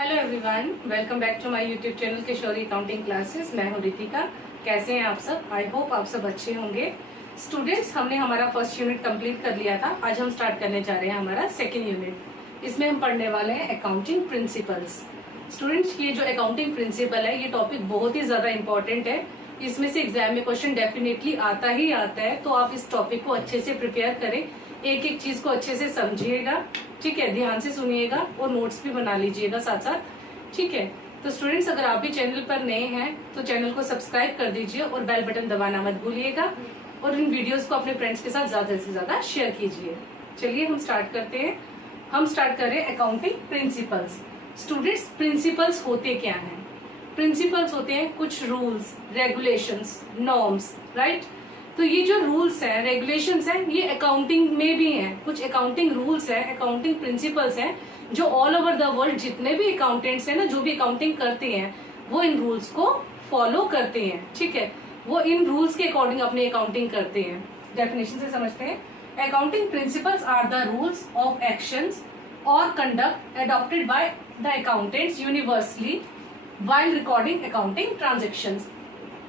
Hello everyone, welcome back to my YouTube channel Kishori accounting classes. मैं हूं रितिका। कैसे हैं आप सब? आई होप आप सब अच्छे होंगे। स्टूडेंट्स, हमने हमारा फर्स्ट यूनिट कंप्लीट कर लिया था। आज हम स्टार्ट करने जा रहे हैं हमारा सेकेंड यूनिट। इसमें हम पढ़ने वाले हैं अकाउंटिंग प्रिंसिपल्स। स्टूडेंट्स, ये जो अकाउंटिंग प्रिंसिपल है, ये टॉपिक बहुत ही ज्यादा इंपॉर्टेंट है। इसमें से एग्जाम में क्वेश्चन डेफिनेटली आता ही आता है, तो आप इस टॉपिक को अच्छे से प्रिपेयर करें। एक एक चीज को अच्छे से समझिएगा, ठीक है, ध्यान से सुनिएगा और नोट्स भी बना लीजिएगा साथ साथ, ठीक है। तो स्टूडेंट्स, अगर आप भी चैनल पर नए हैं तो चैनल को सब्सक्राइब कर दीजिए और बेल बटन दबाना मत भूलिएगा, और इन वीडियोस को अपने फ्रेंड्स के साथ ज्यादा से ज्यादा शेयर कीजिए। चलिए हम स्टार्ट करते हैं। हम स्टार्ट कर रहे हैं अकाउंटिंग प्रिंसिपल्स। स्टूडेंट्स, प्रिंसिपल्स होते क्या हैं? प्रिंसिपल्स होते हैं कुछ रूल्स, रेगुलेशंस, नॉर्म्स, राइट। तो ये जो रूल्स हैं, रेगुलेशंस हैं, ये अकाउंटिंग में भी हैं। कुछ अकाउंटिंग रूल्स हैं, अकाउंटिंग प्रिंसिपल्स हैं, जो ऑल ओवर द वर्ल्ड जितने भी अकाउंटेंट्स हैं ना, जो भी अकाउंटिंग करते हैं, वो इन रूल्स को फॉलो करते हैं, ठीक है। वो इन रूल्स के अकॉर्डिंग अपनी अकाउंटिंग करते हैं। डेफिनेशन से समझते हैं। Accounting principles are the rules of actions और conduct adopted by the accountants universally while recording accounting transactions.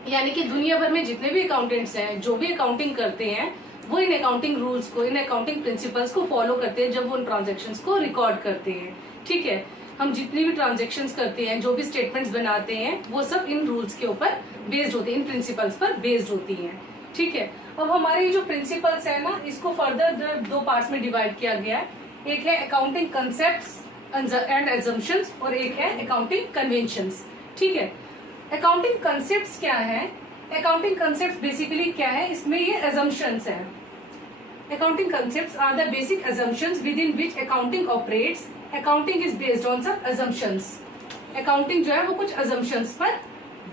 यानी कि दुनिया भर में जितने भी अकाउंटेंट्स हैं, जो भी अकाउंटिंग करते हैं, वो इन अकाउंटिंग रूल्स को, इन अकाउंटिंग प्रिंसिपल्स को फॉलो करते हैं जब वो उन ट्रांजेक्शंस को रिकॉर्ड करते हैं, ठीक है। हम जितनी भी ट्रांजेक्शंस करते हैं, जो भी स्टेटमेंट्स बनाते हैं, वो सब इन रूल्स के ऊपर बेस्ड होते हैं, इन प्रिंसिपल्स पर बेस्ड होती हैं, ठीक है। अब हमारे जो प्रिंसिपल्स है ना, इसको फर्दर दो पार्ट्स में डिवाइड किया गया है। एक है अकाउंटिंग कंसेप्ट एंड एजम्पशंस और एक है अकाउंटिंग कन्वेंशंस, ठीक है। अकाउंटिंग कंसेप्ट्स क्या है? अकाउंटिंग कंसेप्ट्स बेसिकली क्या है? इसमें ये assumptions है। Accounting concepts are the basic assumptions within which accounting operates. Accounting is based on some assumptions. Accounting जो है वो कुछ assumptions पर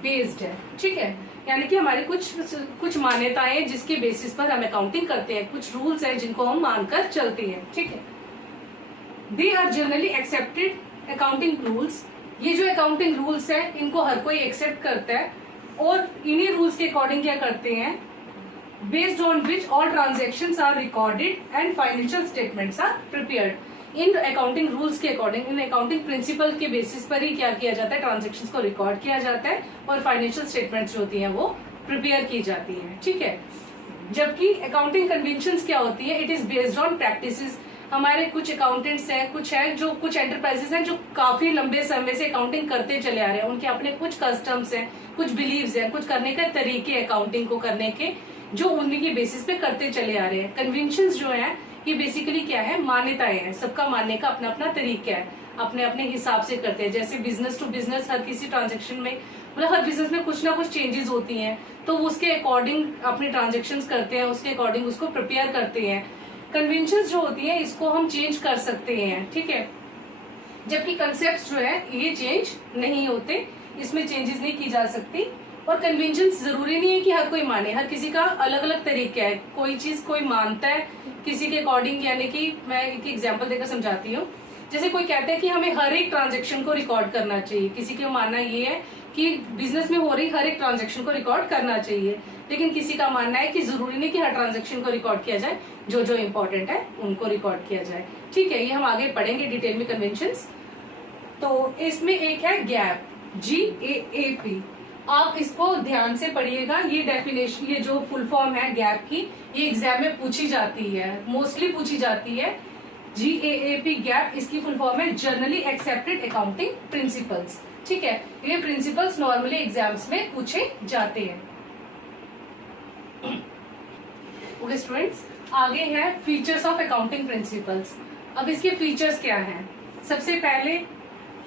बेस्ड है, ठीक है। यानी कि हमारी कुछ मान्यताएं जिसके बेसिस पर हम अकाउंटिंग करते हैं, कुछ रूल्स हैं जिनको हम मानकर चलते हैं, ठीक है। They are generally accepted accounting rules. ये जो अकाउंटिंग रूल्स है, इनको हर कोई एक्सेप्ट करता है और इन्हीं रूल्स के अकॉर्डिंग क्या करते हैं? Based on which all transactions are recorded and financial statements are prepared. इन अकाउंटिंग रूल्स के अकॉर्डिंग, इन अकाउंटिंग प्रिंसिपल के बेसिस पर ही क्या किया जाता है? ट्रांजेक्शंस को रिकॉर्ड किया जाता है और फाइनेंशियल स्टेटमेंट्स जो होती हैं वो प्रिपेयर की जाती है, ठीक है। जबकि अकाउंटिंग कन्वेंशंस क्या होती है? It is based on practices. हमारे कुछ अकाउंटेंट्स हैं, कुछ एंटरप्राइजेस हैं जो काफी लंबे समय से अकाउंटिंग करते चले आ रहे हैं। उनके अपने कुछ कस्टम्स हैं, कुछ बिलीव्स हैं, कुछ करने के तरीके अकाउंटिंग को करने के, जो उन्हीं के बेसिस पे करते चले आ रहे हैं। कन्वेंशंस जो है, ये बेसिकली क्या है? मान्यताएं हैं। सबका मानने का अपना अपना तरीका है, अपने अपने हिसाब से करते हैं। जैसे बिजनेस टू बिजनेस, हर किसी ट्रांजेक्शन में, मतलब हर बिजनेस में कुछ ना कुछ चेंजेस होती हैं, तो उसके अकॉर्डिंग अपनी ट्रांजेक्शन करते हैं, उसके अकॉर्डिंग उसको प्रिपेयर करते हैं। कन्वेंशंस जो होती है, इसको हम चेंज कर सकते हैं, ठीक है। जबकि कंसेप्ट जो है, ये चेंज नहीं होते, इसमें चेंजेस नहीं की जा सकती। और कन्वेंशंस जरूरी नहीं है कि हर कोई माने, हर किसी का अलग अलग तरीका है। कोई चीज कोई मानता है किसी के अकॉर्डिंग, यानी कि मैं एक एग्जांपल देकर समझाती हूँ। जैसे कोई कहता है कि हमें हर एक ट्रांजेक्शन को रिकॉर्ड करना चाहिए, किसी का मानना ये है कि बिजनेस में हो रही हर एक ट्रांजेक्शन को रिकॉर्ड करना चाहिए, लेकिन किसी का मानना है कि जरूरी नहीं कि हर ट्रांजेक्शन को रिकॉर्ड किया जाए, जो जो इम्पोर्टेंट है उनको रिकॉर्ड किया जाए, ठीक है। ये हम आगे पढ़ेंगे डिटेल में कन्वेंशंस। तो इसमें एक है गैप, GAAP। आप इसको ध्यान से पढ़िएगा। ये डेफिनेशन, ये जो फुल फॉर्म है गैप की, ये एग्जाम में पूछी जाती है, मोस्टली पूछी जाती है। GAAP गैप, इसकी फुल फॉर्म है जनरली एक्सेप्टेड अकाउंटिंग प्रिंसिपल्स, ठीक है। ये प्रिंसिपल्स नॉर्मली एग्जाम्स में पूछे जाते हैं। ओके स्टूडेंट्स, आगे है फीचर्स ऑफ अकाउंटिंग प्रिंसिपल्स। अब इसके फीचर्स क्या हैं? सबसे पहले,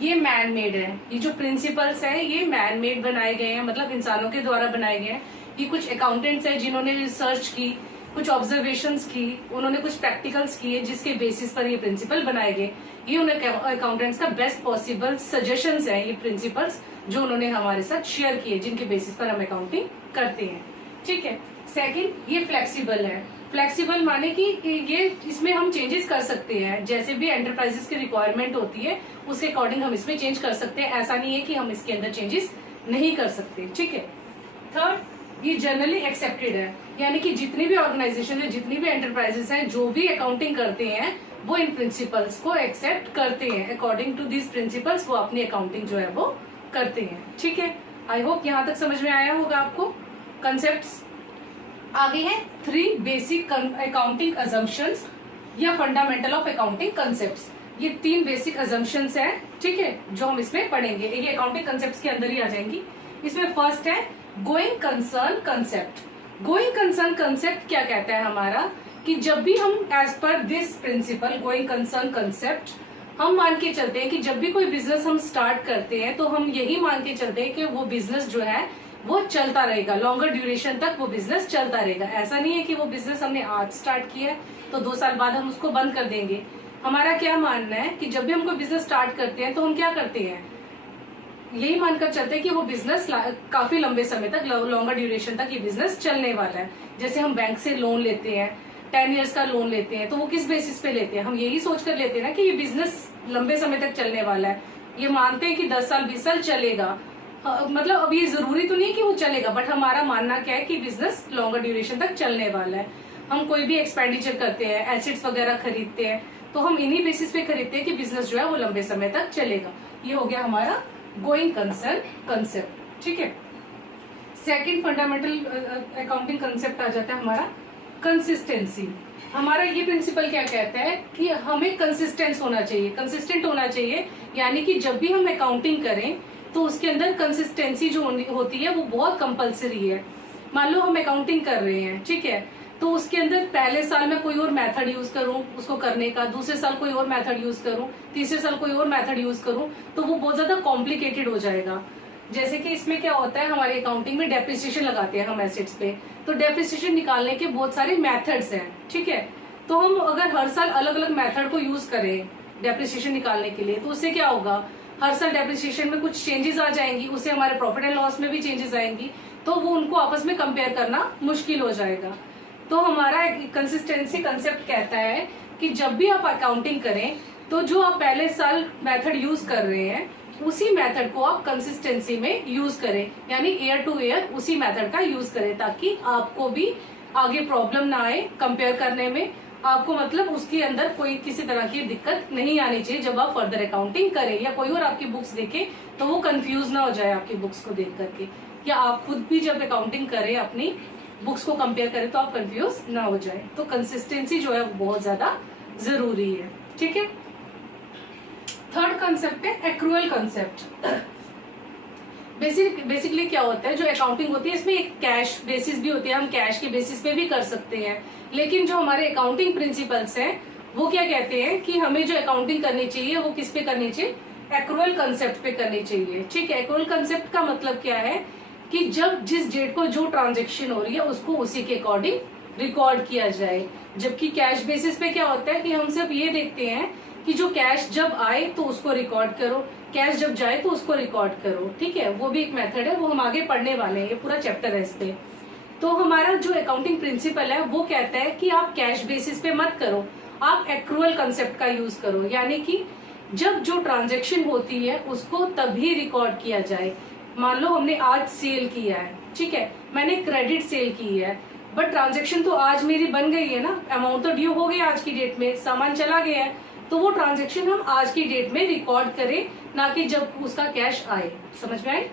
ये मैन मेड है। ये जो प्रिंसिपल्स हैं, ये मैन मेड बनाए गए हैं, मतलब इंसानों के द्वारा बनाए गए हैं। ये कुछ अकाउंटेंट्स हैं जिन्होंने रिसर्च की, कुछ ऑब्जर्वेशंस की, उन्होंने कुछ प्रैक्टिकल्स किए, जिसके बेसिस पर ये प्रिंसिपल बनाए गए। ये उन अकाउंटेंट्स का बेस्ट पॉसिबल सजेशंस है, ये प्रिंसिपल्स जो उन्होंने हमारे साथ शेयर किए, जिनके बेसिस पर हम अकाउंटिंग करते हैं, ठीक है। सेकंड, ये फ्लेक्सिबल है। फ्लेक्सिबल माने कि ये इसमें हम चेंजेस कर सकते हैं, जैसे भी एंटरप्राइजेस की रिक्वायरमेंट होती है उसके अकॉर्डिंग हम इसमें चेंज कर सकते हैं। ऐसा नहीं है कि हम इसके अंदर चेंजेस नहीं कर सकते, ठीक है। थर्ड, ये जनरली एक्सेप्टेड है, यानी कि जितनी भी ऑर्गेनाइजेशन है, जितनी भी एंटरप्राइजेस हैं, जो भी अकाउंटिंग करते हैं, वो इन प्रिंसिपल्स को एक्सेप्ट करते हैं। अकॉर्डिंग टू दिस प्रिंसिपल्स वो अपनी अकाउंटिंग जो है वो करते हैं। ठीक है, आई होप यहाँ तक समझ में आया होगा आपको कंसेप्ट्स। आगे है 3 बेसिक अकाउंटिंग अजम्पशंस या फंडामेंटल ऑफ अकाउंटिंग कंसेप्ट्स। ये 3 बेसिक अजम्पशंस है, ठीक है, जो हम इसमें पढ़ेंगे। ये अकाउंटिंग कंसेप्ट्स के अंदर ही आ जाएंगी। इसमें फर्स्ट है going concern concept. Going concern concept क्या कहता है हमारा, कि जब भी हम as per this principle going concern concept हम मान के चलते हैं कि जब भी कोई बिजनेस हम स्टार्ट करते हैं तो हम यही मान के चलते हैं कि वो बिजनेस जो है वो चलता रहेगा, लॉन्गर ड्यूरेशन तक वो बिजनेस चलता रहेगा। ऐसा नहीं है कि वो बिजनेस हमने आज स्टार्ट किया है तो 2 साल बाद हम उसको बंद कर देंगे। हमारा क्या मानना है कि जब भी हम कोई बिजनेस स्टार्ट करते हैं तो हम क्या करते हैं, यही मानकर चलते हैं कि वो बिजनेस काफी लंबे समय तक, लॉन्गर ड्यूरेशन तक ये बिजनेस चलने वाला है। जैसे हम बैंक से लोन लेते हैं, 10 इयर्स का लोन लेते हैं, तो वो किस बेसिस पे लेते हैं, हम यही सोच कर लेते हैं ना कि ये बिजनेस लंबे समय तक चलने वाला है। ये मानते हैं कि 10 साल 20 साल चलेगा, मतलब अब ये जरूरी तो नहीं है कि वो चलेगा, बट हमारा मानना क्या है कि बिजनेस लॉन्गर ड्यूरेशन तक चलने वाला है। हम कोई भी एक्सपेंडिचर करते हैं, एसेट्स वगैरह खरीदते हैं, तो हम इन्हीं बेसिस पे खरीदते हैं कि बिजनेस जो है वो लंबे समय तक चलेगा। ये हो गया हमारा गोइंग कंसर्न कंसेप्ट। ठीक है, सेकंड फंडामेंटल अकाउंटिंग कंसेप्ट आ जाता है हमारा कंसिस्टेंसी। हमारा ये प्रिंसिपल क्या कहता है कि हमें कंसिस्टेंस होना चाहिए, कंसिस्टेंट होना चाहिए, यानी कि जब भी हम अकाउंटिंग करें तो उसके अंदर कंसिस्टेंसी जो होती है वो बहुत कंपलसरी है। मान लो हम अकाउंटिंग कर रहे हैं, ठीक है, तो उसके अंदर पहले साल में कोई और मेथड यूज करूं उसको करने का, दूसरे साल कोई और मेथड यूज करूं, तीसरे साल कोई और मेथड यूज करूं, तो वो बहुत ज्यादा कॉम्प्लिकेटेड हो जाएगा। जैसे कि इसमें क्या होता है, हमारी अकाउंटिंग में डेप्रिसिएशन लगाते हैं हम एसेट्स पे, तो डेप्रिसिएशन निकालने के बहुत सारे मेथड्स हैं। ठीक है, तो हम अगर हर साल अलग अलग मेथड को यूज करें डेप्रिसिएशन निकालने के लिए, तो उससे क्या होगा, हर साल डेप्रिसिएशन में कुछ चेंजेस आ जाएंगी, उससे हमारे प्रॉफिट एंड लॉस में भी चेंजेस आएंगी, तो वो उनको आपस में कंपेयर करना मुश्किल हो जाएगा। तो हमारा कंसिस्टेंसी कंसेप्ट कहता है कि जब भी आप अकाउंटिंग करें तो जो आप पहले साल मेथड यूज कर रहे हैं उसी मेथड को आप कंसिस्टेंसी में यूज करें, यानी ईयर टू ईयर उसी मेथड का यूज करें, ताकि आपको भी आगे प्रॉब्लम ना आए कंपेयर करने में। आपको मतलब उसके अंदर कोई किसी तरह की दिक्कत नहीं आनी चाहिए जब आप फर्दर अकाउंटिंग करें, या कोई और आपकी बुक्स देखे तो वो कंफ्यूज ना हो जाए आपकी बुक्स को देख करके, या आप खुद भी जब अकाउंटिंग करें अपनी बुक्स को कंपेयर करें तो आप कंफ्यूज ना हो जाए। तो कंसिस्टेंसी जो है वो बहुत ज्यादा जरूरी है। ठीक है, थर्ड कंसेप्ट है एक्रूअल कंसेप्ट। बेसिकली क्या होता है, जो अकाउंटिंग होती है इसमें एक कैश बेसिस भी होती है, हम कैश के बेसिस पे भी कर सकते हैं, लेकिन जो हमारे अकाउंटिंग प्रिंसिपल्स हैं वो क्या कहते हैं कि हमें जो अकाउंटिंग करनी चाहिए वो किस पे करनी चाहिए, एक्रूअल कंसेप्ट पे करनी चाहिए। ठीक है, एक्रूअल कंसेप्ट का मतलब क्या है कि जब जिस डेट को जो ट्रांजेक्शन हो रही है उसको उसी के अकॉर्डिंग रिकॉर्ड किया जाए। जबकि कैश बेसिस पे क्या होता है कि हम सिर्फ ये देखते हैं कि जो कैश जब आए तो उसको रिकॉर्ड करो, कैश जब जाए तो उसको रिकॉर्ड करो। ठीक है, वो भी एक मेथड है, वो हम आगे पढ़ने वाले हैं, ये पूरा चैप्टर है इस पे। तो हमारा जो अकाउंटिंग प्रिंसिपल है वो कहता है कि आप कैश बेसिस पे मत करो, आप एक्रूअल कंसेप्ट का यूज करो, यानी कि जब जो ट्रांजेक्शन होती है उसको तभी रिकॉर्ड किया जाए। मान लो हमने आज सेल किया है, ठीक है, मैंने क्रेडिट सेल की है, बट ट्रांजेक्शन तो आज मेरी बन गई है ना, अमाउंट तो ड्यू हो गया आज की डेट में, सामान चला गया है, तो वो ट्रांजेक्शन हम आज की डेट में रिकॉर्ड करें, ना कि जब उसका कैश आए। समझ में आए?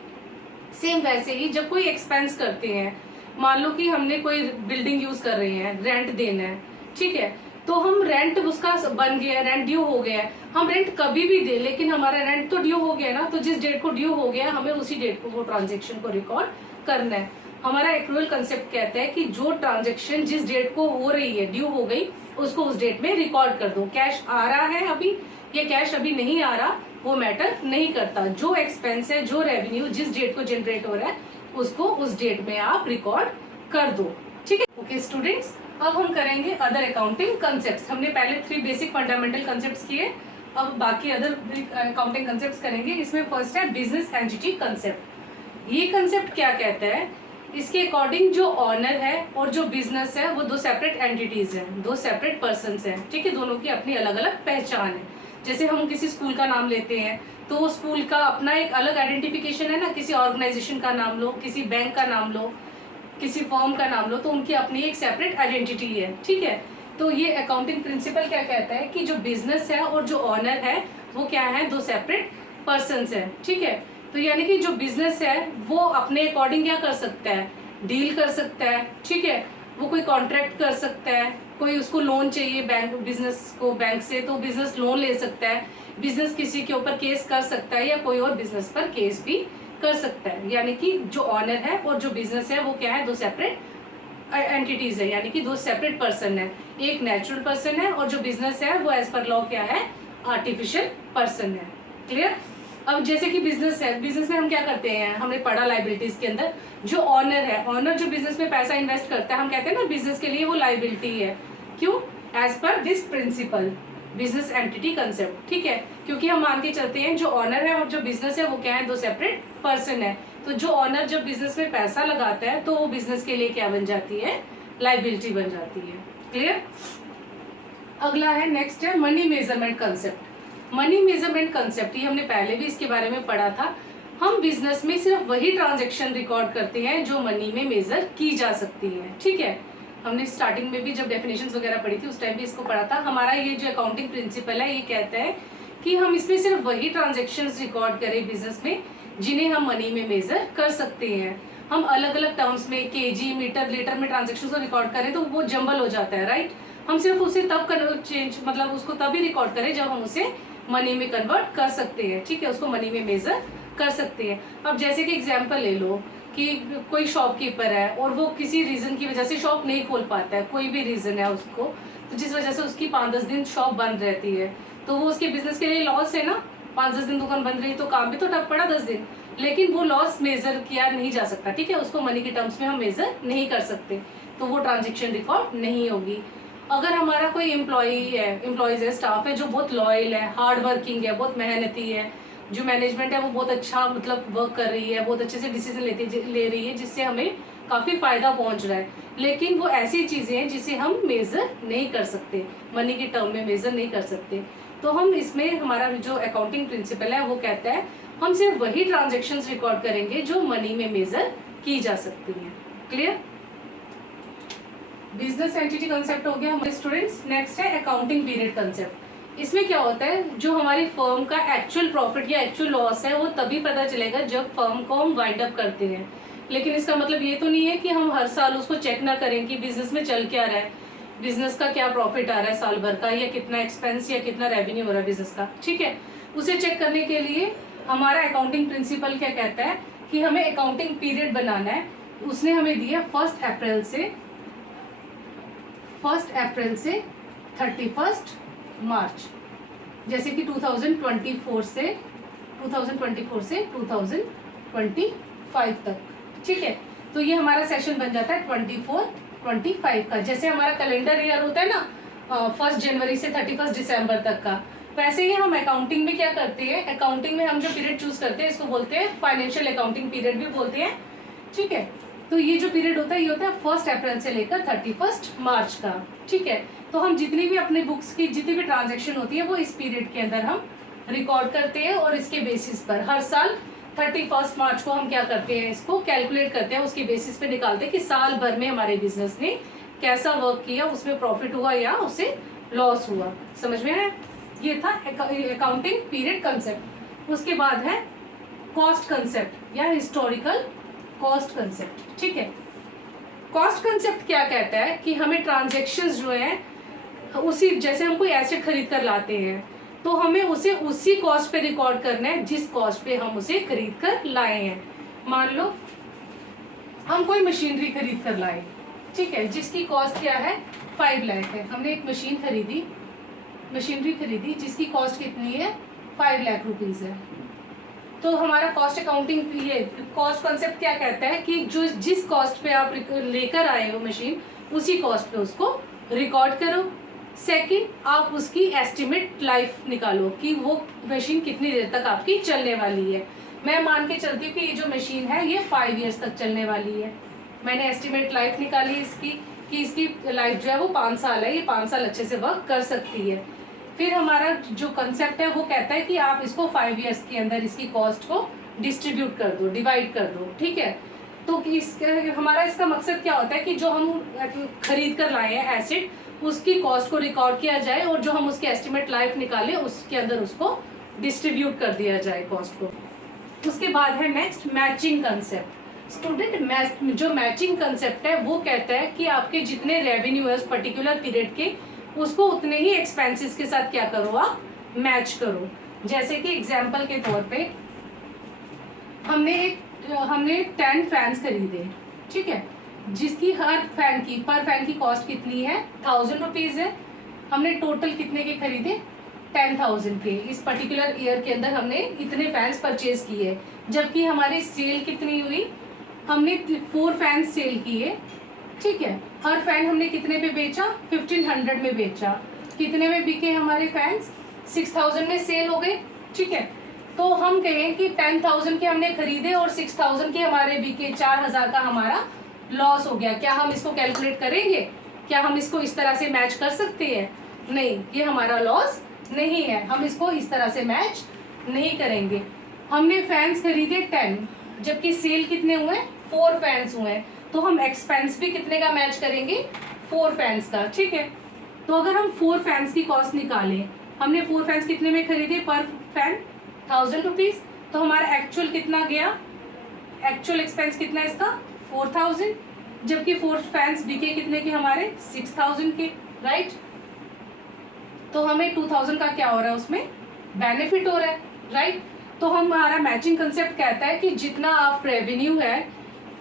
सेम वैसे ही जब कोई एक्सपेंस करते हैं, मान लो कि हमने कोई बिल्डिंग यूज कर रहे हैं, रेंट देना है, ठीक है, तो हम रेंट उसका बन गया, रेंट ड्यू हो गया है, हम रेंट कभी भी दे, लेकिन हमारा रेंट तो ड्यू हो गया ना, तो जिस डेट को ड्यू हो गया हमें उसी डेट को वो ट्रांजेक्शन को रिकॉर्ड करना है। हमारा एक्रूअल कंसेप्ट कहता है कि जो ट्रांजेक्शन जिस डेट को हो रही है, ड्यू हो गई, उसको उस डेट में रिकॉर्ड कर दो। कैश आ रहा है अभी या कैश अभी नहीं आ रहा वो मैटर नहीं करता, जो एक्सपेंस है, जो रेवेन्यू जिस डेट को जनरेट हो रहा है उसको उस डेट में आप रिकॉर्ड कर दो। ठीक है, ओके स्टूडेंट्स, अब हम करेंगे अदर अकाउंटिंग कंसेप्ट्स। हमने पहले 3 बेसिक फंडामेंटल कंसेप्ट्स किए, अब बाकी अदर अकाउंटिंग कंसेप्ट्स करेंगे। इसमें फर्स्ट है बिजनेस एंटिटी कंसेप्ट। ये कंसेप्ट क्या कहता है, इसके अकॉर्डिंग जो ऑनर है और जो बिजनेस है वो 2 सेपरेट एंटिटीज हैं, 2 सेपरेट पर्सन्स हैं। ठीक है, दोनों की अपनी अलग अलग पहचान है। जैसे हम किसी स्कूल का नाम लेते हैं तो वो स्कूल का अपना एक अलग आइडेंटिफिकेशन है ना, किसी ऑर्गेनाइजेशन का नाम लो, किसी बैंक का नाम लो, किसी फर्म का नाम लो, तो उनकी अपनी एक सेपरेट आइडेंटिटी है। ठीक है, तो ये अकाउंटिंग प्रिंसिपल क्या कहता है कि जो बिजनेस है और जो ऑनर है वो क्या है, दो सेपरेट पर्सन्स है। ठीक है, तो यानी कि जो बिजनेस है वो अपने अकॉर्डिंग क्या कर सकता है, डील कर सकता है। ठीक है, वो कोई कॉन्ट्रैक्ट कर सकता है, कोई उसको लोन चाहिए बैंक, बिजनेस को बैंक से, तो बिजनेस लोन ले सकता है, बिजनेस किसी के ऊपर केस कर सकता है या कोई और बिजनेस पर केस भी कर सकता है। यानी कि जो ऑनर है और जो बिजनेस है वो क्या है, दो सेपरेट एंटिटीज है, यानी कि दो सेपरेट पर्सन है। एक नेचुरल पर्सन है और जो बिजनेस है वो एज पर लॉ क्या है, आर्टिफिशियल पर्सन है। क्लियर। अब जैसे कि बिजनेस है, बिजनेस में हम क्या करते हैं, हमने पढ़ा लाइबिलिटीज के अंदर, जो ऑनर है, ऑनर जो बिजनेस में पैसा इन्वेस्ट करता है, हम कहते हैं ना बिजनेस के लिए वो लाइबिलिटी है। क्यों, as per this principle business entity concept. ठीक है, क्योंकि हम मान के चलते हैं जो ऑनर है और जो बिजनेस है वो क्या है, दो सेपरेट पर्सन है। तो जो ऑनर जब बिजनेस में पैसा लगाता है तो वो बिजनेस के लिए क्या बन जाती है, लाइबिलिटी बन जाती है। क्लियर। अगला है, नेक्स्ट है money measurement concept. Money measurement concept ये हमने पहले भी इसके बारे में पढ़ा था। हम बिजनेस में सिर्फ वही ट्रांजैक्शन रिकॉर्ड करते हैं जो मनी में मेजर की जा सकती है। ठीक है, हमने स्टार्टिंग में भी जब डेफिनेशंस वगैरह पढ़ी थी उस टाइम भी इसको पढ़ा था। हमारा ये जो अकाउंटिंग प्रिंसिपल है ये कहता है कि हम इसमें सिर्फ वही ट्रांजैक्शंस रिकॉर्ड करें बिजनेस में जिन्हें हम मनी में मेजर कर सकते हैं। हम अलग अलग टर्म्स में केजी, मीटर, लीटर में ट्रांजैक्शंस को रिकॉर्ड करें तो वो जंबल हो जाता है, राइट। हम सिर्फ उसे तब चेंज मतलब उसको तभी रिकॉर्ड करें जब हम उसे मनी में कन्वर्ट कर सकते हैं। ठीक है, उसको मनी में मेजर कर सकते हैं। अब जैसे कि एग्जांपल ले लो कि कोई शॉपकीपर है और वो किसी रीजन की वजह से शॉप नहीं खोल पाता है, कोई भी रीजन है उसको, तो जिस वजह से उसकी 5-10 दिन शॉप बंद रहती है, तो वो उसके बिजनेस के लिए लॉस है ना। 5-10 दिन दुकान बंद रही तो काम भी तो ठप पड़ा 10 दिन, लेकिन वो लॉस मेजर किया नहीं जा सकता। ठीक है, उसको मनी के टर्म्स में हम मेजर नहीं कर सकते, तो वो ट्रांजेक्शन रिकॉर्ड नहीं होगी। अगर हमारा कोई एम्प्लॉयज है, स्टाफ है जो बहुत लॉयल है, हार्ड वर्किंग है, बहुत मेहनती है, जो मैनेजमेंट है वो बहुत अच्छा मतलब वर्क कर रही है, बहुत अच्छे से डिसीजन ले रही है, जिससे हमें काफ़ी फायदा पहुंच रहा है, लेकिन वो ऐसी चीज़ें हैं जिसे हम मेजर नहीं कर सकते, मनी के टर्म में मेजर नहीं कर सकते। तो हम इसमें हमारा जो अकाउंटिंग प्रिंसिपल है वो कहता है हम सिर्फ वही ट्रांजेक्शन्स रिकॉर्ड करेंगे जो मनी में मेजर की जा सकती हैं। क्लियर। बिजनेस एंटिटी कंसेप्ट हो गया हमारे स्टूडेंट्स। नेक्स्ट है अकाउंटिंग पीरियड कंसेप्ट। इसमें क्या होता है, जो हमारी फर्म का एक्चुअल प्रॉफिट या एक्चुअल लॉस है वो तभी पता चलेगा जब फर्म को हम वाइंड अप करते हैं। लेकिन इसका मतलब ये तो नहीं है कि हम हर साल उसको चेक ना करें कि बिजनेस में चल क्या रहा है, बिजनेस का क्या प्रॉफिट आ रहा है साल भर का, या कितना एक्सपेंस या कितना रेवेन्यू हो रहा है बिजनेस का। ठीक है, उसे चेक करने के लिए हमारा अकाउंटिंग प्रिंसिपल क्या कहता है कि हमें अकाउंटिंग पीरियड बनाना है। उसने हमें दिया 1 अप्रैल से 31 मार्च, जैसे कि 2024 से 2025 तक। ठीक है, तो ये हमारा सेशन बन जाता है 24-25 का। जैसे हमारा कैलेंडर ईयर होता है ना 1 जनवरी से 31 दिसंबर तक का, वैसे ही हम अकाउंटिंग में क्या करते हैं, अकाउंटिंग में हम जो पीरियड चूज करते हैं इसको बोलते हैं फाइनेंशियल अकाउंटिंग पीरियड भी बोलते हैं। ठीक है, तो ये जो पीरियड होता है ये होता है 1 अप्रैल से लेकर 31 मार्च का। ठीक है, तो हम जितनी भी अपने बुक्स की जितनी भी ट्रांजैक्शन होती है वो इस पीरियड के अंदर हम रिकॉर्ड करते हैं, और इसके बेसिस पर हर साल 31 मार्च को हम क्या करते हैं, इसको कैलकुलेट करते हैं, उसके बेसिस पे निकालते हैं कि साल भर में हमारे बिजनेस ने कैसा वर्क किया, उसमें प्रॉफिट हुआ या उसे लॉस हुआ। समझ में आया। ये था अकाउंटिंग पीरियड कंसेप्ट। उसके बाद है कॉस्ट कंसेप्ट या हिस्टोरिकल कॉस्ट कंसेप्ट। ठीक है, कॉस्ट कंसेप्ट क्या कहता है कि हमें ट्रांजैक्शंस जो है उसी, जैसे हम कोई एसेट खरीद कर लाते हैं तो हमें उसे उसी कॉस्ट पे रिकॉर्ड करना है जिस कॉस्ट पे हम उसे खरीद कर लाए हैं। मान लो हम कोई मशीनरी खरीद कर लाए, ठीक है, जिसकी कॉस्ट क्या है 5 लाख है। हमने एक मशीनरी खरीदी जिसकी कॉस्ट कितनी है 5 लाख रुपीज है। तो हमारा कॉस्ट अकाउंटिंग ये कॉस्ट कंसेप्ट क्या कहता है कि जो जिस कॉस्ट पे आप लेकर आए हो मशीन उसी कॉस्ट पे उसको रिकॉर्ड करो। सेकंड, आप उसकी एस्टिमेट लाइफ निकालो कि वो मशीन कितनी देर तक आपकी चलने वाली है। मैं मान के चलती हूँ कि ये जो मशीन है ये 5 ईयर्स तक चलने वाली है। मैंने एस्टिमेट लाइफ निकाली इसकी कि इसकी लाइफ जो है वो 5 साल है, ये 5 साल अच्छे से वर्क कर सकती है। फिर हमारा जो कंसेप्ट है वो कहता है कि आप इसको 5 ईयर्स के अंदर इसकी कॉस्ट को डिस्ट्रीब्यूट कर दो, डिवाइड कर दो। ठीक है, तो हमारा इसका मकसद क्या होता है कि जो हम खरीद कर लाए हैं एसेट उसकी कॉस्ट को रिकॉर्ड किया जाए और जो हम उसके एस्टिमेट लाइफ निकाले उसके अंदर उसको डिस्ट्रीब्यूट कर दिया जाए कॉस्ट को। उसके बाद है नेक्स्ट मैचिंग कंसेप्ट। स्टूडेंट जो मैचिंग कंसेप्ट है वो कहता है कि आपके जितने रेवेन्यू है उस पर्टिकुलर पीरियड के, उसको उतने ही एक्सपेंसेस के साथ क्या करो, आप मैच करो। जैसे कि एग्जांपल के तौर पे हमने 10 फैंस खरीदे, ठीक है, जिसकी हर फैन की पर फैन की कॉस्ट कितनी है, 1000 रुपीज है। हमने टोटल कितने के खरीदे, 10,000 के। इस पर्टिकुलर ईयर के अंदर हमने इतने फैंस परचेज किए, जबकि हमारी सेल कितनी हुई, हमने 4 फैंस सेल किए, ठीक है। हर फैन हमने कितने पे बेचा, 1500 में बेचा। कितने में बिके हमारे फैंस, 6000 में सेल हो गए, ठीक है। तो हम कहें कि 10,000 के हमने खरीदे और 6000 के हमारे बिके, 4000 का हमारा लॉस हो गया। क्या हम इसको कैलकुलेट करेंगे, क्या हम इसको इस तरह से मैच कर सकते हैं, नहीं, ये हमारा लॉस नहीं है, हम इसको इस तरह से मैच नहीं करेंगे। हमने फैंस खरीदे 10, जबकि सेल कितने हुए, 4 फैंस हुए, तो हम एक्सपेंस भी कितने का मैच करेंगे, 4 फैंस का, ठीक है। तो अगर हम 4 फैंस की कॉस्ट निकालें, हमने 4 फैंस कितने में खरीदे, पर फैन 1000 रुपीज, तो हमारा एक्चुअल कितना गया, एक्चुअल एक्सपेंस कितना है इसका, 4000, जबकि 4 फैंस बिके कितने के हमारे, 6000 के, राइट। तो हमें 2000 का क्या हो रहा है, उसमें बेनिफिट हो रहा है, राइट। तो हमारा मैचिंग कंसेप्ट कहता है कि जितना आप रेवेन्यू है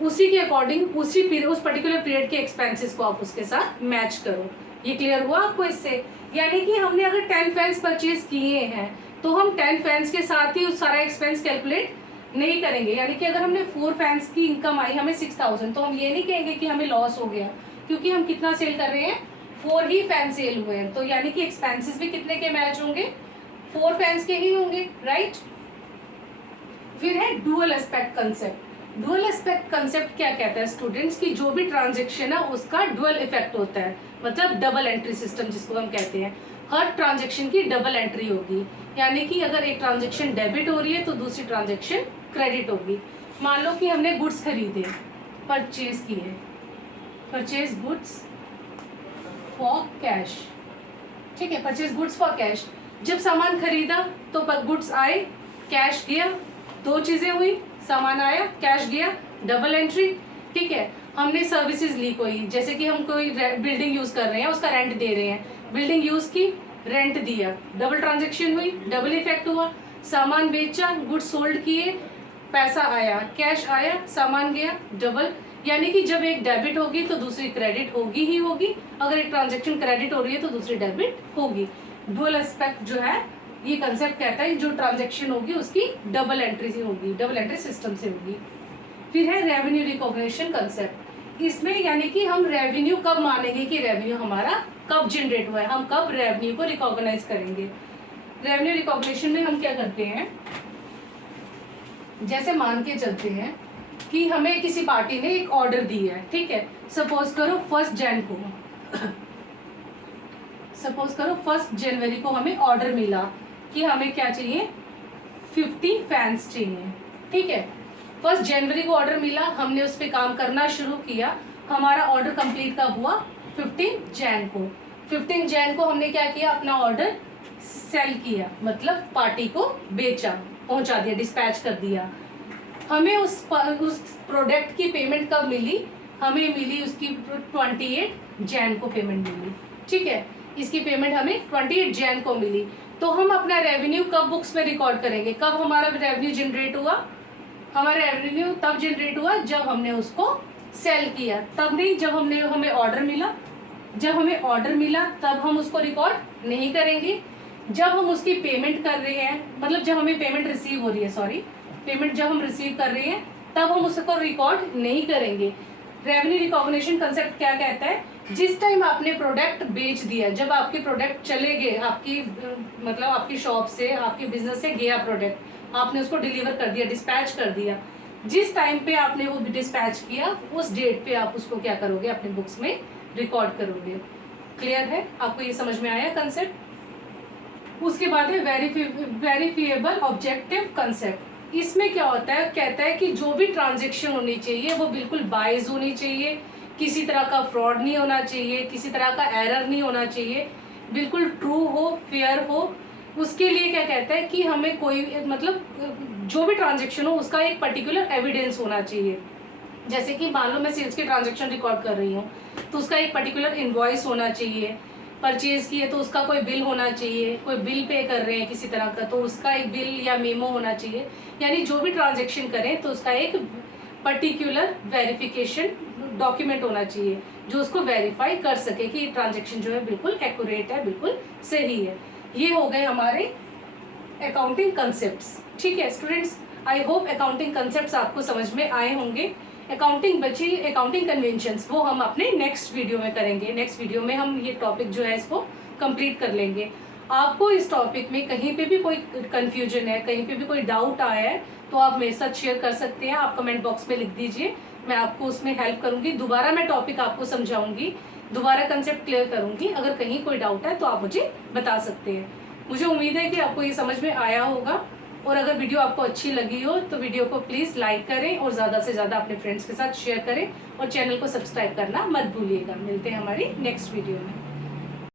उसी के अकॉर्डिंग उस पर्टिकुलर पीरियड के एक्सपेंसेस को आप उसके साथ मैच करो। ये क्लियर हुआ आपको इससे? यानी कि हमने अगर 10 फैंस परचेज किए हैं तो हम 10 फैंस के साथ ही उस सारा एक्सपेंस कैलकुलेट नहीं करेंगे। यानी कि अगर हमने 4 फैंस की इनकम आई हमें 6000, तो हम ये नहीं कहेंगे कि हमें लॉस हो गया, क्योंकि हम कितना सेल कर रहे हैं, 4 ही फैन सेल हुए हैं। तो यानी कि एक्सपेंसेस भी कितने के मैच होंगे, 4 फैंस के ही होंगे, राइट। फिर है dual aspect concept. Dual aspect concept क्या कहता है स्टूडेंट्स, की जो भी ट्रांजेक्शन है उसका डुअल इफेक्ट होता है, मतलब डबल एंट्री सिस्टम जिसको हम कहते हैं। हर ट्रांजेक्शन की डबल एंट्री होगी, यानी कि अगर एक ट्रांजेक्शन डेबिट हो रही है तो दूसरी ट्रांजेक्शन क्रेडिट होगी। मान लो कि हमने गुड्स खरीदे, परचेज किए, परचेज गुड्स फॉर कैश, ठीक है, परचेज गुड्स फॉर कैश। जब सामान खरीदा तो गुड्स आए, कैश गया, 2 चीजें हुई, सामान आया, कैश गया, डबल एंट्री, ठीक है। हमने सर्विसेज ली कोई, जैसे कि हम कोई बिल्डिंग यूज कर रहे हैं, उसका रेंट दे रहे हैं, बिल्डिंग यूज की, रेंट दिया, डबल ट्रांजेक्शन हुई, डबल इफेक्ट हुआ। सामान बेचा, गुड्स सोल्ड किए, पैसा आया, कैश आया, सामान गया, डबल। यानी कि जब एक डेबिट होगी तो दूसरी क्रेडिट होगी ही होगी, अगर एक ट्रांजेक्शन क्रेडिट हो रही है तो दूसरी डेबिट होगी। डुअल एस्पेक्ट जो है ये कंसेप्ट कहता है जो ट्रांजेक्शन होगी उसकी डबल एंट्री से होगी, डबल एंट्री सिस्टम से होगी। फिर है रेवेन्यू रिकॉग्निशन कंसेप्ट। इसमें यानी कि हम रेवेन्यू कब मानेंगे कि रेवेन्यू हमारा कब जनरेट हुआ है, हम कब रेवेन्यू को रिकॉग्नाइज करेंगे। रेवेन्यू रिकॉग्निशन में हम क्या करते हैं, जैसे मान के चलते हैं कि हमें किसी पार्टी ने एक ऑर्डर दिया है, ठीक है। सपोज करो 1 जनवरी को हमें ऑर्डर मिला कि हमें क्या चाहिए, 50 फैंस चाहिए, ठीक है। 1 जनवरी को ऑर्डर मिला, हमने उस पर काम करना शुरू किया, हमारा ऑर्डर कंप्लीट कब हुआ, 15 जैन को। 15 जैन को हमने क्या किया, अपना ऑर्डर सेल किया, मतलब पार्टी को बेचा, पहुंचा दिया, डिस्पैच कर दिया। हमें उस प्रोडक्ट की पेमेंट कब मिली, हमें मिली उसकी 28 जैन को पेमेंट मिली, ठीक है। इसकी पेमेंट हमें 28 जैन को मिली। तो हम अपना रेवेन्यू कब बुक्स में रिकॉर्ड करेंगे, कब हमारा रेवेन्यू जनरेट हुआ, हमारा रेवेन्यू तब जनरेट हुआ जब हमने उसको सेल किया, तब नहीं जब हमें ऑर्डर मिला। जब हमें ऑर्डर मिला तब हम उसको रिकॉर्ड नहीं करेंगे। जब हम उसकी पेमेंट कर रहे हैं, मतलब जब हमें पेमेंट रिसीव हो रही है, सॉरी, पेमेंट जब हम रिसीव कर रहे हैं तब हम उसको रिकॉर्ड नहीं करेंगे। रेवेन्यू रिकॉग्निशन कंसेप्ट क्या कहता है, जिस टाइम आपने प्रोडक्ट बेच दिया, जब आपके प्रोडक्ट चले गए, आपकी मतलब आपकी शॉप से, आपके बिजनेस से गया प्रोडक्ट, आपने उसको डिलीवर कर दिया, डिस्पैच कर दिया, जिस टाइम पे आपने वो डिस्पैच किया उस डेट पे आप उसको क्या करोगे, अपने बुक्स में रिकॉर्ड करोगे। क्लियर है, आपको ये समझ में आया कंसेप्ट। उसके बाद है वेरीफिएबल ऑब्जेक्टिव कंसेप्ट। इसमें क्या होता है, कहता है कि जो भी ट्रांजेक्शन होनी चाहिए वो बिल्कुल बाइज होनी चाहिए, किसी तरह का फ्रॉड नहीं होना चाहिए, किसी तरह का एरर नहीं होना चाहिए, बिल्कुल ट्रू हो, फेयर हो। उसके लिए क्या कहता है कि हमें कोई मतलब जो भी ट्रांजेक्शन हो उसका एक पर्टिकुलर एविडेंस होना चाहिए। जैसे कि मान लो मैं सेल्स की ट्रांजेक्शन रिकॉर्ड कर रही हूँ तो उसका एक पर्टिकुलर इनवॉइस होना चाहिए, परचेज की है तो उसका कोई बिल होना चाहिए, कोई बिल पे कर रहे हैं किसी तरह का तो उसका एक बिल या मेमो होना चाहिए। यानी जो भी ट्रांजेक्शन करें तो उसका एक पर्टिकुलर वेरिफिकेशन डॉक्यूमेंट होना चाहिए जो उसको वेरीफाई कर सके कि ट्रांजेक्शन जो है बिल्कुल एक्यूरेट है, बिल्कुल सही है। ये हो गए हमारे अकाउंटिंग कंसेप्ट्स। ठीक है students, I hope accounting concepts आपको समझ में आए होंगे। अकाउंटिंग बची अकाउंटिंग कन्वेंशंस, वो हम अपने नेक्स्ट वीडियो में करेंगे। नेक्स्ट वीडियो में हम ये टॉपिक जो है इसको कंप्लीट कर लेंगे। आपको इस टॉपिक में कहीं पे भी कोई कंफ्यूजन है, कहीं पे भी कोई डाउट आया है तो आप मेरे साथ शेयर कर सकते हैं। आप कमेंट बॉक्स में लिख दीजिए, मैं आपको उसमें हेल्प करूंगी। दोबारा मैं टॉपिक आपको समझाऊंगी, दोबारा कंसेप्ट क्लियर करूंगी। अगर कहीं कोई डाउट है तो आप मुझे बता सकते हैं। मुझे उम्मीद है कि आपको ये समझ में आया होगा, और अगर वीडियो आपको अच्छी लगी हो तो वीडियो को प्लीज़ लाइक करें और ज़्यादा से ज़्यादा अपने फ्रेंड्स के साथ शेयर करें और चैनल को सब्सक्राइब करना मत भूलिएगा। मिलते हैं हमारी नेक्स्ट वीडियो में।